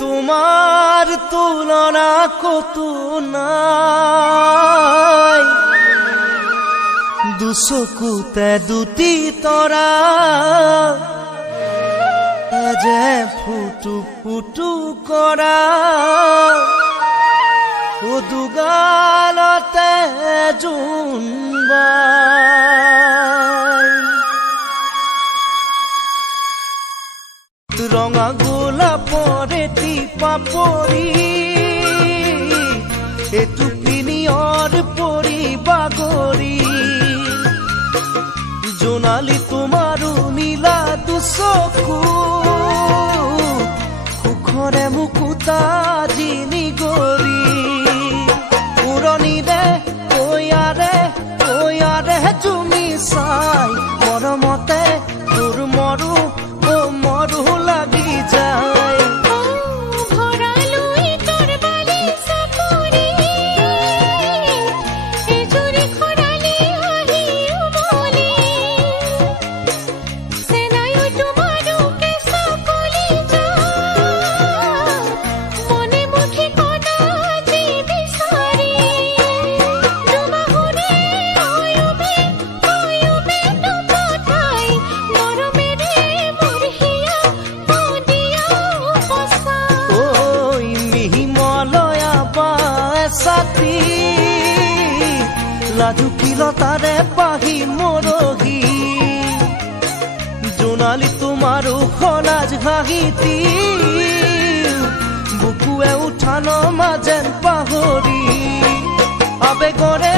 তোমাৰ তুলনা কত নাই দুচকুতে দুটি তৰা যে ফুটু ফুটু কৰা দুগালতে জোনবাই ৰঙা গোলাপৰে টিপা পৰি এইটো পিনিয়ৰ পৰি বাগৰি জোনালী তোমাৰো নীলা দুচকু সুখৰে মুকুতা জিনি গৰি উৰণিৰে কৈয়াৰে জুমি চাই মৰমতে তোৰ মৰো মৰু লাগি যায় লাজুকিলতাৰে পাহি মৰহি জোনালী তোমাৰো সলাজ হাঁহিতি বুকুৱে উঠান মাজেন পাহৰি আবেগৰে